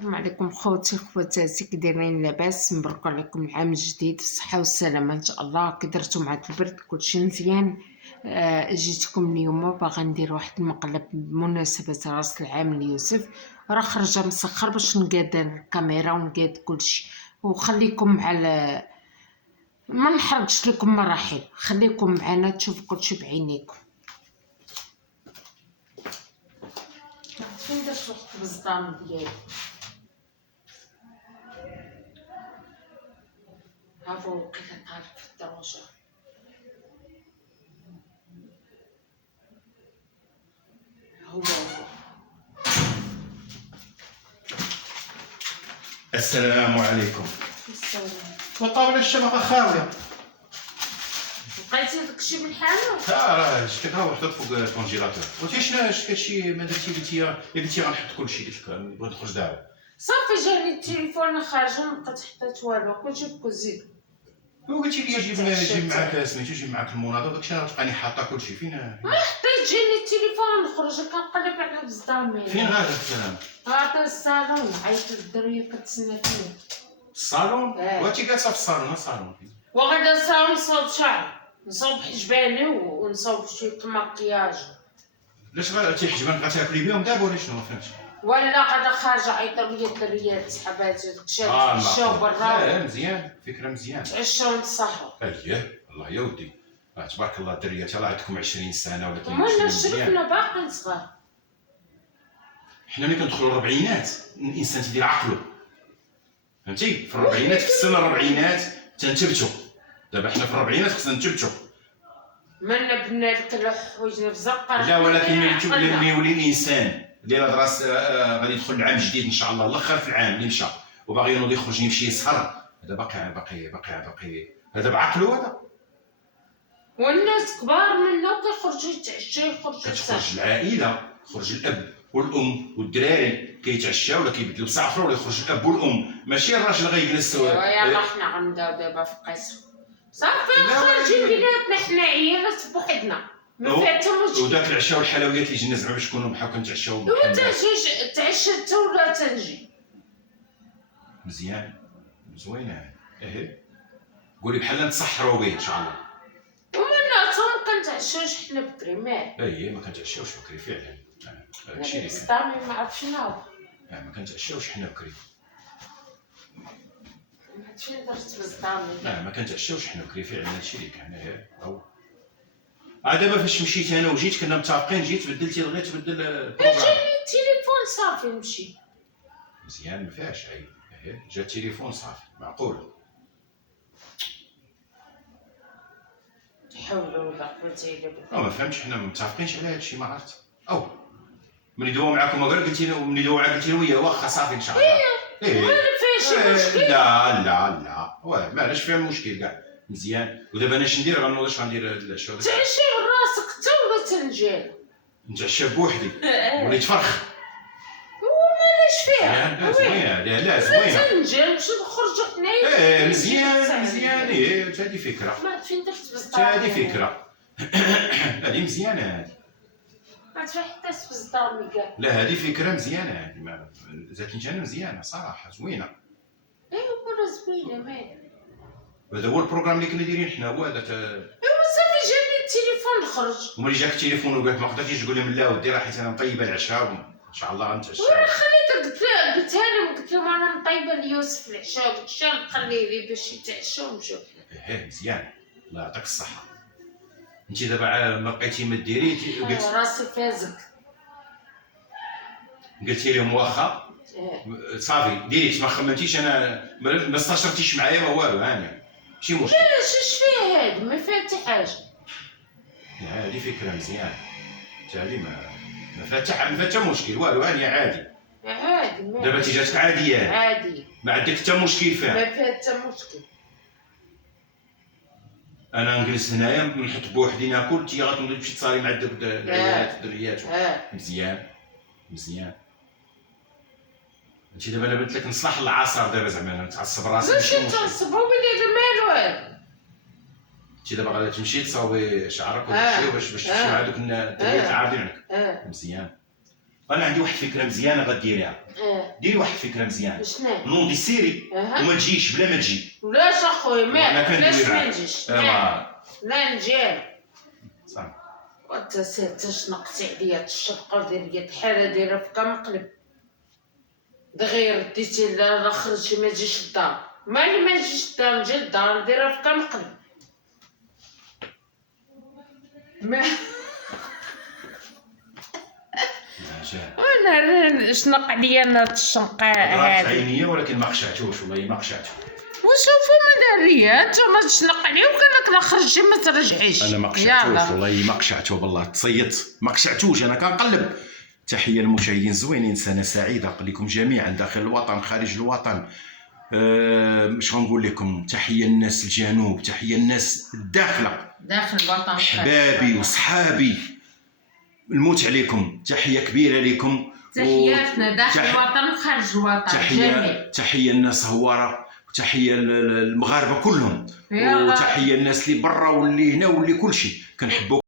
السلام عليكم خوتي خواتاتي، كي دايرين؟ لاباس؟ مبروك عليكم العام الجديد بالصحه والسلامه ان شاء الله. كي درتو مع البرد كلشي مزيان. جيتكم اليوم باغا ندير واحد المقلب بمناسبه راس العام ليوسف. راه خرج مسخر باش نقاد الكاميرا ونقاد كلشي، وخليكم على ما نحرقش لكم مراحل. خليكم معنا تشوفوا كلشي بعينيكم. فين درت واحد البزطام ديالي؟ هاهو وقيلا طالع في الدروجة. هو السلام عليكم. السلام. وطاولة الشبكة خاوية. لقيتي داكشي بالحانوت؟ راه شفتها وحطت فوق الكونجيلاتور. قلتي شنو كتشي ما درتي؟ قلتي غنحط كلشي، قلت لك بغيت نخرج دابا. صافي جاني التليفون خارجه مبقيت حطيت والو، كلشي بكوزيد. وقلتي لي جيب معاك سميتو، جيب معاك المناضه داكشي راه تلقاني حاطه كلشي. فين حطيت جاني التليفون نخرج كنقلب على بزدامي. فين غادا الكلام؟ عطا الصالون، عيطت الدريه كتسنى فيا. الصالون؟ وانتي جالسه في الصالون؟ الصالون وغدا الصالون نصوب شعر، نصوب حجباني ونصوب شويه المكياج. علاش غادي حجبان غتاكلي بهم دابا ولا شنو؟ ما فهمتش. ولا غدا خارجه عيطوا ليا الدريات صحاباتي داكشي نتعشاو برا. مزيان، فكره مزيان. نتعشاو نتسهروا. اييه الله يا ودي. تبارك الله الدريات راه عندكم 20 سنه ولا ومالنا شرفنا باقي صغار. حنا ملي كندخلوا الربعينات الانسان تيدير عقلو، فهمتي؟ في الربعينات، في السن الربعينات تنتبتوا. دابا حنا في الربعينات خصنا نتبتوا. مالنا بنا لك حوايجنا في زقه. لا ولكن ملي يولي الانسان اللي راس غادي يدخل العام الجديد ان شاء الله، الاخر في العام اللي مشى وباغي ينوض يخرج يمشي يسهر، هذا باقي هذا بعقلو. هذا والناس كبار منا وكيخرجوا يتعشوا يخرجوا كتخرج العائله، خرج الاب والام والدراري كيتعشاو ولا كيبدلوا بصح اخرى، ولا يخرج الاب والام، ماشي الراجل غيجلس. يلاه حنا غنبداو دابا في قصر صافي خارجين بيناتنا حنا عيالات بوحدنا ما فيها حتى مشكل. وداك العشاء والحلويات اللي جينا زعما باش نكونوا بحال كنتعشاو. تعشى حتى ولا تنجي مزيان زوينه. قولي بحال نتسحروا به ان شاء الله. ومنا ما كنتعشاوش حنا بكري ما كنتعشاوش بكري فعلا. هادشي اللي صدامي ما عرف شنو ما كنتعشاوش حنا بكري. فين درت بزدامي؟ ما كنتعشاوش حنا بكري فعلا. هادشي اللي كان هو. دابا فاش مشيت انا وجيت كنا متفقين، جيت بدلتي لغيت تبدل البروغرام. جاني التليفون صافي نمشي. مزيان ما فيهاش عيب. جا التليفون صافي معقول. حول ولا قوة الا بالله. ما فهمتش، حنا متفقينش على هادشي ما عرفت. ملي دوا معاكم غير قلتي لي، ملي دوا معاك قلتي لي ويا واخا صافي ان شاء الله. ما فيها شي مشكل. لا ما علاش فيها المشكل كاع. مزيان. ودابا انا اش ندير؟ غنوض اش غندير العشاء؟ تعشي راسك حتى ولا تنجي نتعشى بوحدي وليت فرخ. ومالاش فيها زوينه. لا زوينه. تنجي نمشي نخرجوا حنايا. مزيان. هادي فكره. ما فين درت بزطامي؟ هادي فكره. هادي مزيانه. هادي ما فيها حتى بزطامي كاع. لا هادي فكره مزيانه. هادي ذات انا مزيانه صراحه زوينه. ولا زوينه مالك. هذا هو البروغرام اللي كنا دايرين حنا، هو هذا. صافي جاني التليفون نخرج. وملي جاك التليفون وقالت ما قدرتيش تقول لهم لا ودي راه حيت انا مطيبه العشاء ان شاء الله غنتعشى. وراه خليتك قلتها لهم، قلت لهم انا مطيبه ليوسف العشاء وداكشي نخليه ليه باش يتعشى ونمشيو. مزيان الله يعطيك الصحه. انت دابا ما بقيتي ما ديري. راسي فازك. قلتي لهم واخا صافي ديريت، ما خممتيش. انا ما استشرتيش معايا ما والو. هاني ماشي مشكل. لا اش فيها هادي؟ ما فيها حتى حاجه. هذه فكره مزيان. تالي ما فيها حتى مشكل والو. هاني عادي. دابا تيجاتك عاديه. عادي ما عندك حتى مشكل فيها. ما فيها حتى مشكل. انا نجلس هنايا نحط بوحدي ناكل، انت غتولي تمشي تصاري مع العيالات الدريات. مزيان. انت دابا انا بنت لك نصلح العصر دابا زعما نتعصب راسي. ماشي تعصبوا بلي مالو هذا. انت دابا غادي تمشي تصاوبي شعرك وداكشي باش تمشي مع دوك الدريات العارضين عنك. مزيان. انا عندي واحد الفكره مزيانه غديريها. ديري واحد الفكره مزيانه. شنو؟ نوضي سيري وما تجيش بلا ما تجي. علاش اخويا أنا كندوي علاش ما معاك. نجيش؟ ايوا لا نجي. صافي. وانت تشنقتي عليا الشرقه ديال الحاله دايره في كمقلب. دغيا رديتي لا خرجتي ما تجيش للدار. مالي ما نجيش للدار نجي للدار دايره في كمقلب. ما انا شنق عليا انا الشنقه هذه هذه. عينيه ولكن ما قشعتوش والله ما قشعتو. وشوفوا ما داريه نتوما تشنق عليه وقال لك لا خرجي ما ترجعيش. انا ما قشعتوش والله ما قشعتو بالله تصيدت ما قشعتوش انا كنقلب. تحيه للمشاهدين الزوينين سنه سعيده لكم جميعا داخل الوطن خارج الوطن. مش غنقول لكم تحيه للناس الجنوب تحيه للناس الداخله داخل الوطن احبابي وصحابي الموت عليكم تحيه كبيره لكم. تحياتنا داخل الوطن وخارج الوطن. تحيه للناس هواره وتحيه للمغاربه كلهم يلا. وتحيه للناس اللي برا واللي هنا واللي كل شيء كنحبوا